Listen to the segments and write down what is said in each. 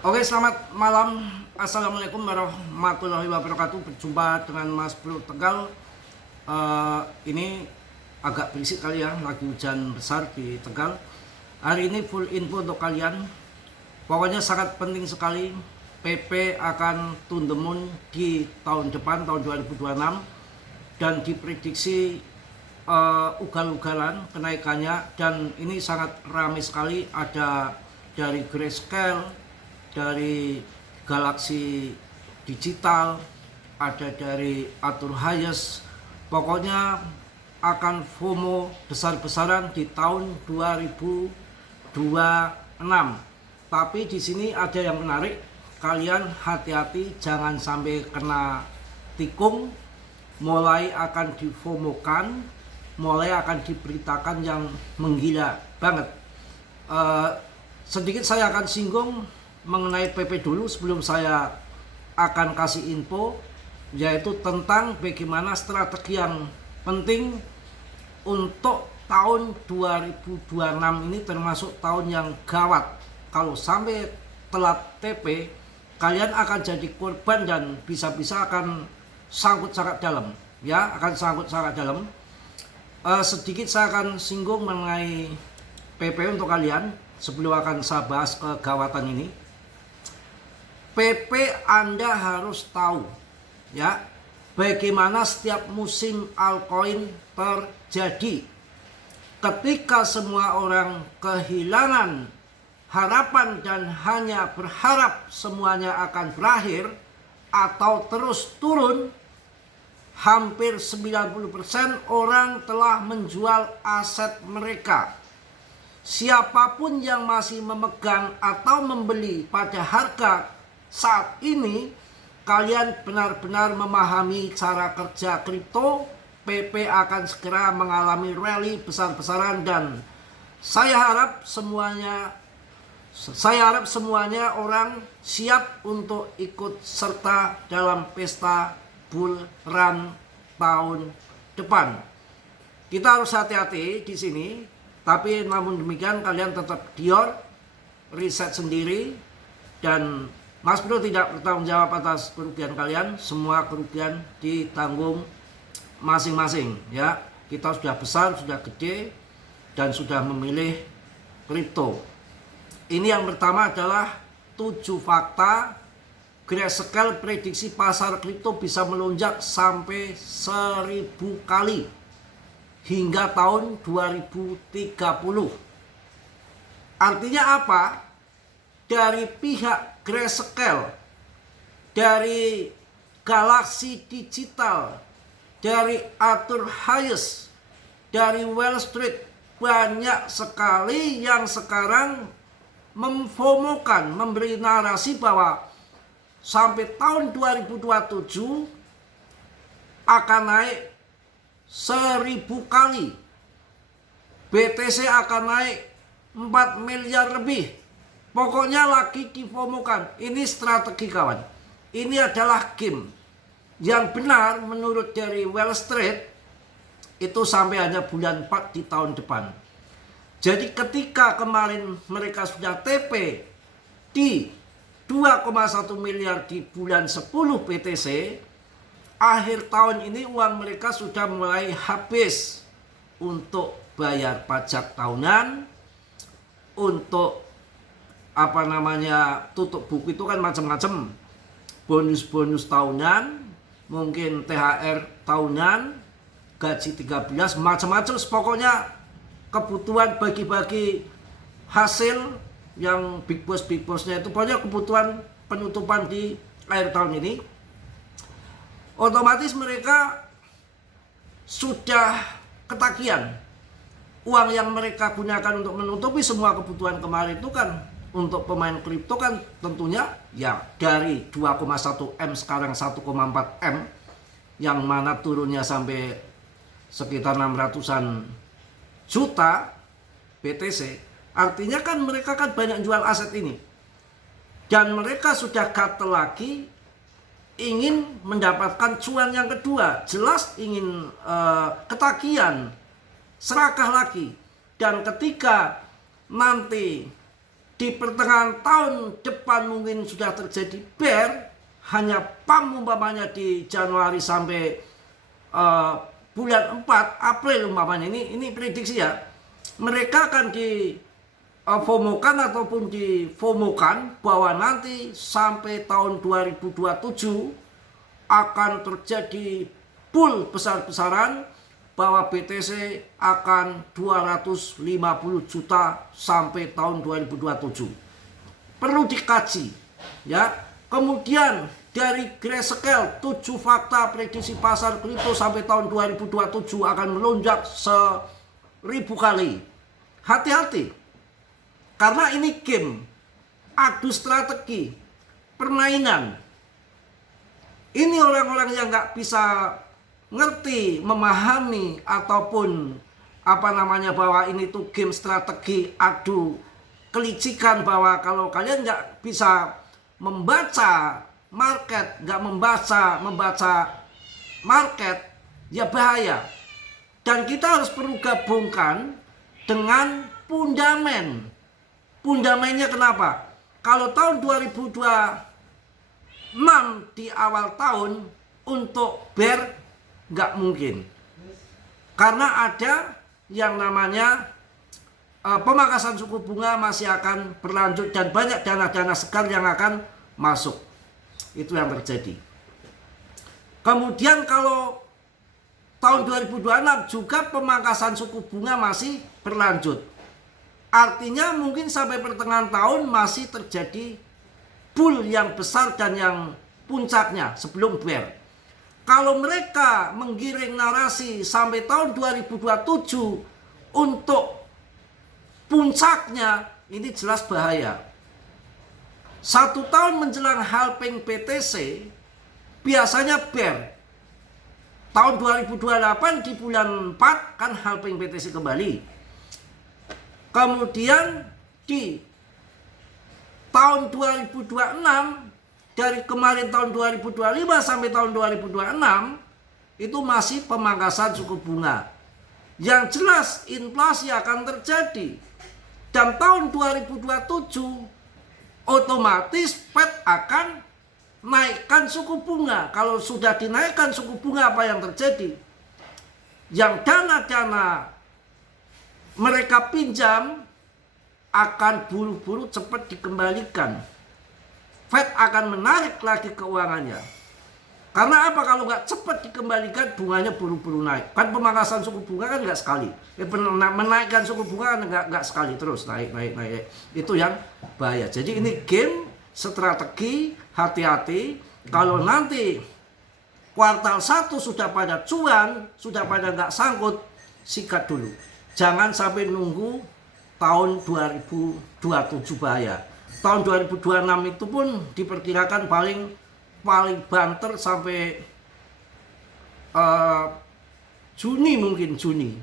Oke, selamat malam. Assalamualaikum warahmatullahi wabarakatuh. Berjumpa dengan Mas Bro Tegal. Ini agak berisik kali ya, lagi hujan besar di Tegal. Hari ini full info untuk kalian. Pokoknya sangat penting sekali. PP akan to the moon di tahun depan, tahun 2026. Dan diprediksi ugal-ugalan kenaikannya. Dan ini sangat ramai sekali. Ada dari Grayscale, dari Galaxy Digital, ada dari Arthur Hayes. Pokoknya akan FOMO besar-besaran di tahun 2026. Tapi di sini ada yang menarik, kalian hati-hati jangan sampai kena tikung. Mulai akan difomokan, mulai akan diberitakan yang menggila banget. Sedikit saya akan singgung mengenai PP dulu sebelum saya akan kasih info, yaitu tentang bagaimana strategi yang penting untuk tahun 2026 ini, termasuk tahun yang gawat. Kalau sampai telat TP, kalian akan jadi korban dan bisa-bisa akan sangkut sangat dalam, ya, akan sangkut sangat dalam. Sedikit saya akan singgung mengenai PP untuk kalian sebelum akan saya bahas kegawatan ini. PP Anda harus tahu, ya, bagaimana setiap musim altcoin terjadi. Ketika semua orang kehilangan harapan dan hanya berharap semuanya akan berakhir atau terus turun, hampir 90% orang telah menjual aset mereka. Siapapun yang masih memegang atau membeli pada harga saat ini, kalian benar-benar memahami cara kerja kripto. PP akan segera mengalami rally besar-besaran dan saya harap semuanya orang siap untuk ikut serta dalam pesta bull run tahun depan. Kita harus hati-hati di sini, tapi namun demikian kalian tetap dior, riset sendiri, dan Mas Bro tidak bertanggung jawab atas kerugian kalian. Semua kerugian ditanggung masing-masing, ya. Kita sudah besar, sudah gede, dan sudah memilih kripto. Ini yang pertama adalah 7 fakta Grayscale prediksi pasar kripto bisa melonjak sampai 1000 kali hingga tahun 2030. Artinya apa? Dari pihak Grayscale, dari Galaxy Digital, dari Arthur Hayes, dari Wall Street, banyak sekali yang sekarang memfomokan, memberi narasi bahwa sampai tahun 2027 akan naik 1000 kali. BTC akan naik 4 miliar lebih. Pokoknya lagi difomokan. Ini strategi, kawan. Ini adalah game. Yang benar menurut dari Wall Street itu sampai hanya bulan 4 di tahun depan. Jadi ketika kemarin mereka sudah TP di 2,1 miliar di bulan 10 BTC, akhir tahun ini uang mereka sudah mulai habis untuk bayar pajak tahunan, untuk tutup buku itu kan macam-macam, bonus-bonus tahunan, mungkin THR tahunan, gaji 13, macam-macam. Pokoknya kebutuhan bagi-bagi hasil yang big bossnya itu, pokoknya kebutuhan penutupan di akhir tahun ini. Otomatis mereka sudah ketagihan. Uang yang mereka gunakan untuk menutupi semua kebutuhan kemarin itu kan, untuk pemain kripto kan tentunya ya dari 2,1 M sekarang 1,4 M, yang mana turunnya sampai sekitar 600-an juta BTC. Artinya kan mereka kan banyak jual aset ini, dan mereka sudah gatel lagi, ingin mendapatkan cuan yang kedua. Jelas ingin ketagihan, serakah lagi. Dan ketika nanti di pertengahan tahun depan mungkin sudah terjadi bear, hanya pump umpamanya di Januari sampai bulan 4 April umpamanya, ini prediksi ya, mereka akan di FOMO-kan ataupun di FOMO-kan bahwa nanti sampai tahun 2027 akan terjadi bull besar-besaran, bahwa BTC akan 250 juta sampai tahun 2027. Perlu dikaji ya. Kemudian dari Grayscale 7 fakta prediksi pasar kripto sampai tahun 2027 akan melonjak 1000 kali. Hati-hati. Karena ini game, adu strategi, permainan. Ini orang-orang yang nggak bisa ngerti, memahami, ataupun bahwa ini tuh game strategi, adu kelicikan, bahwa kalau kalian nggak bisa membaca market, nggak membaca market, ya bahaya. Dan kita harus perlu gabungkan dengan fundamen. Fundamennya kenapa? Kalau tahun 2026 di awal tahun untuk bear nggak mungkin, karena ada yang namanya pemangkasan suku bunga masih akan berlanjut dan banyak dana-dana segar yang akan masuk. Itu yang terjadi. Kemudian kalau tahun 2026 juga pemangkasan suku bunga masih berlanjut, artinya mungkin sampai pertengahan tahun masih terjadi bull yang besar dan yang puncaknya sebelum bear. Kalau mereka menggiring narasi sampai tahun 2027 untuk puncaknya, ini jelas bahaya. 1 tahun menjelang halving BTC biasanya bear. Tahun 2028 di bulan 4 kan halving BTC kembali. Kemudian di tahun 2026, dari kemarin tahun 2025 sampai tahun 2026 itu masih pemangkasan suku bunga. Yang jelas inflasi akan terjadi. Dan tahun 2027 otomatis Fed akan naikkan suku bunga. Kalau sudah dinaikkan suku bunga, apa yang terjadi? Yang dana-dana mereka pinjam akan buru-buru cepat dikembalikan. Fed akan menarik lagi keuangannya. Karena apa? Kalau nggak cepat dikembalikan, bunganya buru-buru naik. Kan pemangkasan suku bunga kan nggak sekali. Menaikkan suku bunga kan nggak sekali, terus naik. Itu yang bahaya. Jadi ini game strategi, hati-hati. Kalau nanti kuartal 1 sudah pada cuan, sudah pada nggak sangkut, sikat dulu. Jangan sampai nunggu tahun 2027, bahaya. Tahun 2026 itu pun diperkirakan paling banter sampai Juni, mungkin Juni.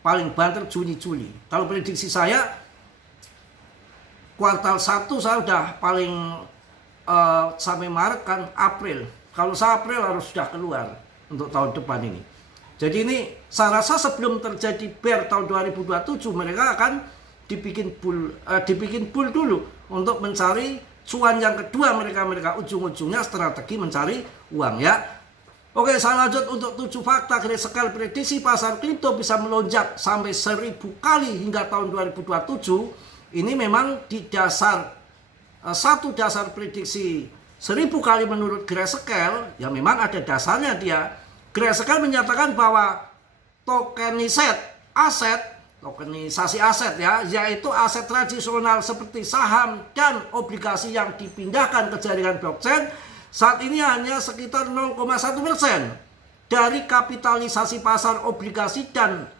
Paling banter Juni-Juli. Kalau prediksi saya kuartal 1 saya udah paling sampai Maret kan April. Kalau saya April harus sudah keluar untuk tahun depan ini. Jadi ini saya rasa sebelum terjadi bear tahun 2027 mereka akan dibikin bull dulu untuk mencari cuan yang kedua. Mereka ujung-ujungnya strategi mencari uang ya. Oke, saya lanjut untuk 7 fakta Grayscale prediksi pasar kripto bisa melonjak sampai 1000 kali hingga tahun 2027. Ini memang di dasar satu dasar prediksi 1000 kali menurut Grayscale, ya memang ada dasarnya dia. Grayscale menyatakan bahwa tokenisasi aset ya, yaitu aset tradisional seperti saham dan obligasi yang dipindahkan ke jaringan blockchain, saat ini hanya sekitar 0,1% dari kapitalisasi pasar obligasi dan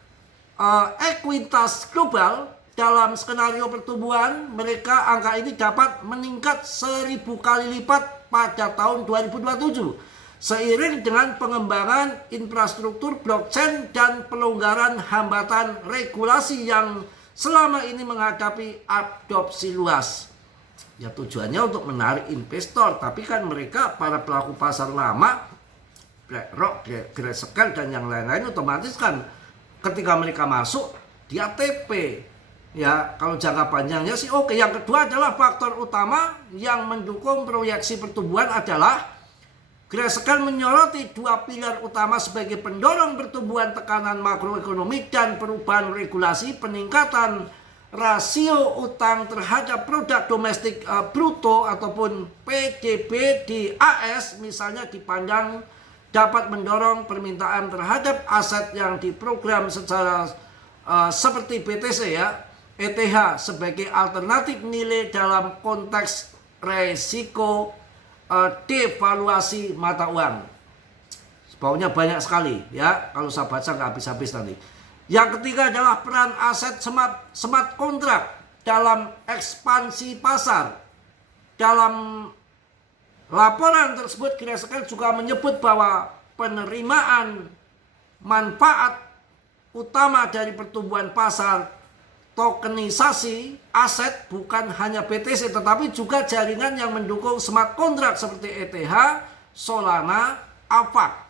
ekuitas global. Dalam skenario pertumbuhan mereka, angka ini dapat meningkat 1000 kali lipat pada tahun 2027. Seiring dengan pengembangan infrastruktur blockchain dan pelonggaran hambatan regulasi yang selama ini menghadapi adopsi luas. Ya tujuannya untuk menarik investor, tapi kan mereka para pelaku pasar lama, BlackRock, Grayscale dan yang lain-lain, otomatis kan ketika mereka masuk dia TP. Ya, kalau jangka panjangnya sih oke. Yang kedua adalah faktor utama yang mendukung proyeksi pertumbuhan adalah Greskel menyoroti dua pilar utama sebagai pendorong pertumbuhan tekanan makroekonomi dan perubahan regulasi, peningkatan rasio utang terhadap produk domestik bruto ataupun PDB di AS misalnya dipandang dapat mendorong permintaan terhadap aset yang diprogram secara seperti BTC ya, ETH sebagai alternatif nilai dalam konteks resiko devaluasi mata uang. Baunya banyak sekali ya, kalau saya baca nggak habis-habis nanti. Yang ketiga adalah peran aset smart kontrak dalam ekspansi pasar. Dalam laporan tersebut Greskel juga menyebut bahwa penerimaan manfaat utama dari pertumbuhan pasar tokenisasi aset bukan hanya BTC tetapi juga jaringan yang mendukung smart contract seperti ETH, Solana, AVAX.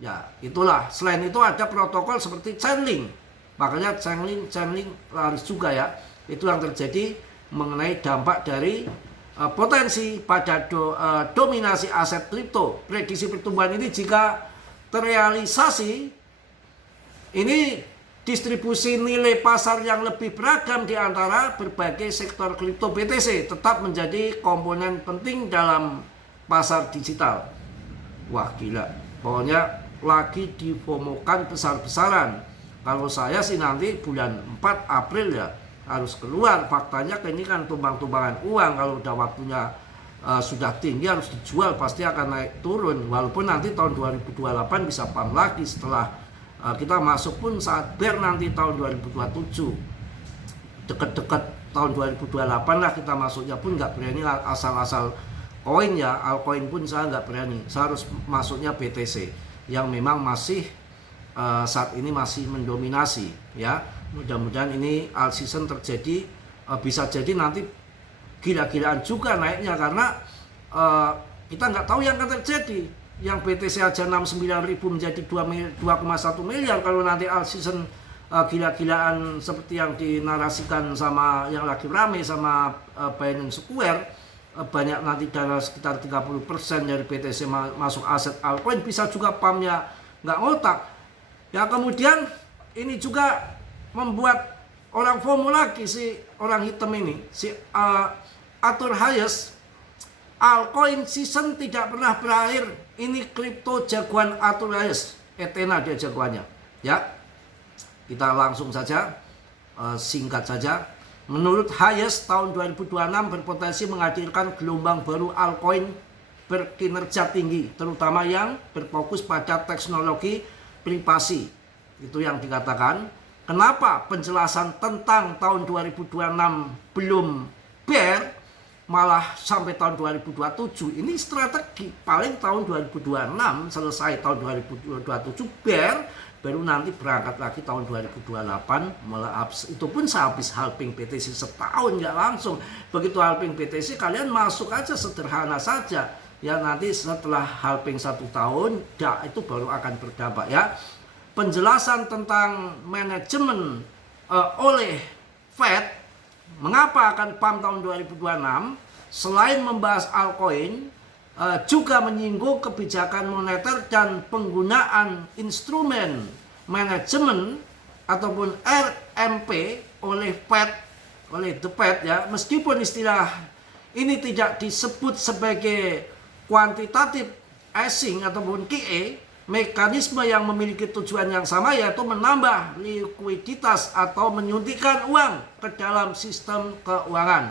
Ya, itulah. Selain itu ada protokol seperti Chainlink. Makanya Chainlink laris juga ya. Itu yang terjadi mengenai dampak dari potensi pada dominasi aset kripto. Prediksi pertumbuhan ini jika terrealisasi, ini distribusi nilai pasar yang lebih beragam di antara berbagai sektor kripto BTC tetap menjadi komponen penting dalam pasar digital. Wah gila, pokoknya lagi difomokan besar-besaran. Kalau saya sih nanti bulan 4 April ya harus keluar. Faktanya ini kan tumbang-tumbangan uang. Kalau udah waktunya sudah tinggi harus dijual, pasti akan naik turun. Walaupun nanti tahun 2028 bisa pump lagi setelah kita masuk pun saat bear nanti tahun 2027. Deket-deket tahun 2028 lah kita masuknya pun nggak berani asal-asal koin ya. Altcoin pun saya nggak berani. Saya harus masuknya BTC yang memang masih saat ini masih mendominasi ya. Mudah-mudahan ini alt season terjadi, bisa jadi nanti gila-gilaan juga naiknya karena kita nggak tahu yang akan terjadi. Yang BTC aja 69.000 menjadi 2,1 miliar. Kalau nanti alt season gila-gilaan seperti yang dinarasikan sama yang lagi rame sama Binance Square, banyak nanti dana sekitar 30% dari BTC masuk aset altcoin, bisa juga pumpnya nggak ngotak ya. Kemudian ini juga membuat orang FOMO lagi, si orang hitam ini, si Arthur Hayes. Altcoin season tidak pernah berakhir. Ini kripto jagoan Arthur Hayes, Ethena dia jagoannya ya. Kita langsung saja singkat saja. Menurut Hayes, tahun 2026 berpotensi menghadirkan gelombang baru altcoin berkinerja tinggi, terutama yang berfokus pada teknologi privasi. Itu yang dikatakan. Kenapa penjelasan tentang tahun 2026 belum bear, malah sampai tahun 2027? Ini strategi. Paling tahun 2026 selesai, tahun 2027 bear, baru nanti berangkat lagi tahun 2028 malah itu pun sehabis halving BTC setahun, nggak langsung. Begitu halving BTC kalian masuk aja sederhana saja ya, nanti setelah halving 1 tahun itu baru akan berdampak ya. Penjelasan tentang manajemen oleh Fed mengapa akan pump tahun 2026 selain membahas altcoin, juga menyinggung kebijakan moneter dan penggunaan instrumen manajemen ataupun RMP oleh Fed, oleh The Fed ya. Meskipun istilah ini tidak disebut sebagai quantitative easing ataupun QE, mekanisme yang memiliki tujuan yang sama, yaitu menambah likuiditas atau menyuntikkan uang ke dalam sistem keuangan.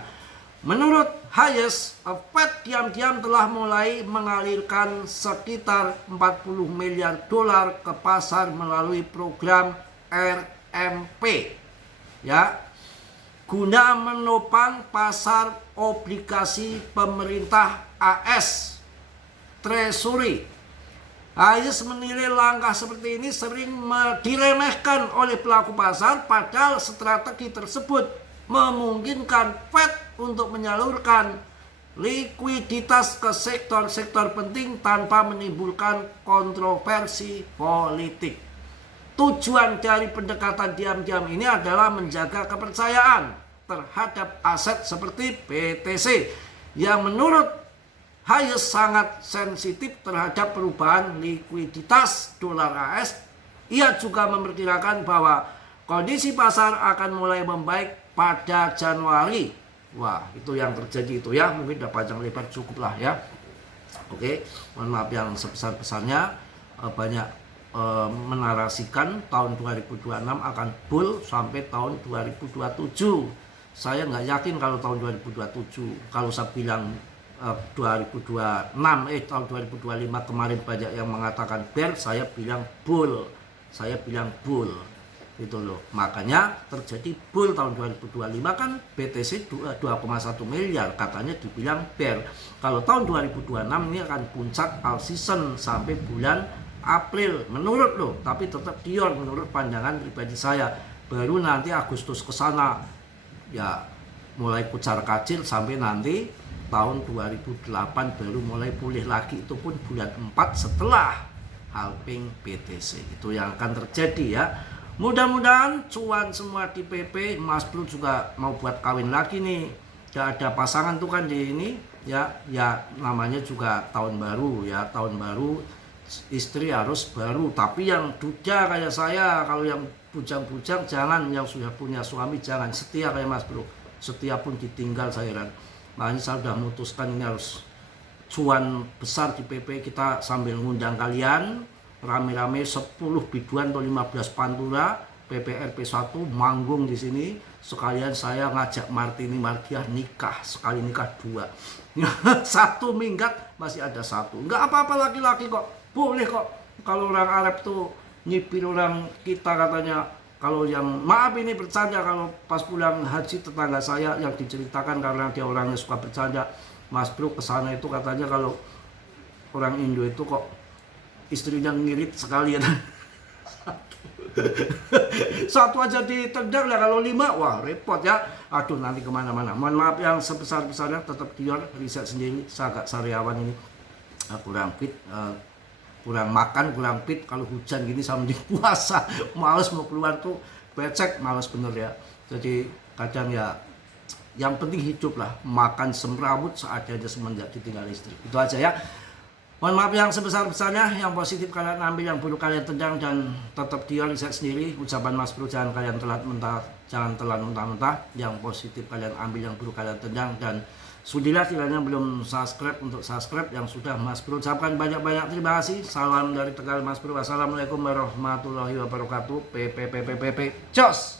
Menurut Hayes, Fed diam-diam telah mulai mengalirkan sekitar 40 miliar dolar ke pasar melalui program RMP ya, guna menopang pasar obligasi pemerintah AS Treasury. Hayes menilai langkah seperti ini sering diremehkan oleh pelaku pasar, padahal strategi tersebut memungkinkan Fed untuk menyalurkan likuiditas ke sektor-sektor penting tanpa menimbulkan kontroversi politik. Tujuan dari pendekatan diam-diam ini adalah menjaga kepercayaan terhadap aset seperti BTC yang menurut Hayes sangat sensitif terhadap perubahan likuiditas dolar AS. Ia juga memperkirakan bahwa kondisi pasar akan mulai membaik pada Januari. Wah, itu yang terjadi itu ya. Mungkin udah panjang lebar cukup lah ya. Oke, mohon maaf yang sebesar-besarnya. Banyak menarasikan tahun 2026 akan bull sampai tahun 2027. Saya nggak yakin kalau tahun 2027. Kalau saya bilang 2026, tahun 2025 kemarin banyak yang mengatakan bear, saya bilang bull. Gitu loh. Makanya terjadi bull tahun 2025 kan BTC 2,1 miliar katanya dibilang bear. Kalau tahun 2026 ini akan puncak all season sampai bulan April menurut lo, tapi tetap Dior menurut pandangan pribadi saya. Baru nanti Agustus ke sana ya mulai kucar kacir sampai nanti tahun 2008 baru mulai pulih lagi, itu pun bulan 4 setelah halving BTC. Itu yang akan terjadi ya. Mudah-mudahan cuan semua di PP. Mas Bro juga mau buat kawin lagi nih. Gak ada pasangan tuh kan di ini ya namanya juga tahun baru ya, tahun baru istri harus baru. Tapi yang duda kayak saya, kalau yang bujang-bujang jangan, yang sudah punya suami jangan, setia kayak Mas Bro. Setia pun ditinggal saya kan. Makanya saya sudah memutuskan ini harus cuan besar di PP. Kita sambil ngundang kalian rame-rame 10 biduan atau 15 pantura PPRP1 manggung di sini. Sekalian saya ngajak Martini Mardiah nikah, sekali nikah 2. Satu minggat masih ada 1. Enggak apa-apa, laki-laki kok. Boleh kok. Kalau orang Arab tuh nyipir orang kita katanya, kalau yang maaf ini bercanda, kalau pas pulang haji tetangga saya yang diceritakan karena dia orangnya suka bercanda, Mas Bro kesana itu katanya kalau orang Indo itu kok istrinya ngirit sekalian. Satu aja ditendang lah, kalau 5 wah repot ya. Aduh nanti kemana-mana. Mohon maaf yang sebesar-besarnya, tetap Dior, riset sendiri. Saya agak sariawan ini kurang fit, kurang makan, kurang fit. Kalau hujan gini sama di puasa males mau keluar tuh, becek, males bener ya. Jadi kadang ya yang penting hidup lah, makan semrawut seadanya semenjak ditinggal istri. Itu aja ya. Mohon maaf yang sebesar-besarnya, yang positif kalian ambil, yang buruk kalian tendang, dan tetap Dior, riset sendiri. Ucapan Mas Bro, jangan kalian telat mentah, jangan telan mentah-mentah. Yang positif kalian ambil, yang buruk kalian tendang. Dan sudilah kiranya belum subscribe untuk subscribe, yang sudah Mas Bro ucapkan banyak-banyak terima kasih. Salam dari Tegal Mas Bro. Wassalamualaikum warahmatullahi wabarakatuh. PPPPPP. Cos.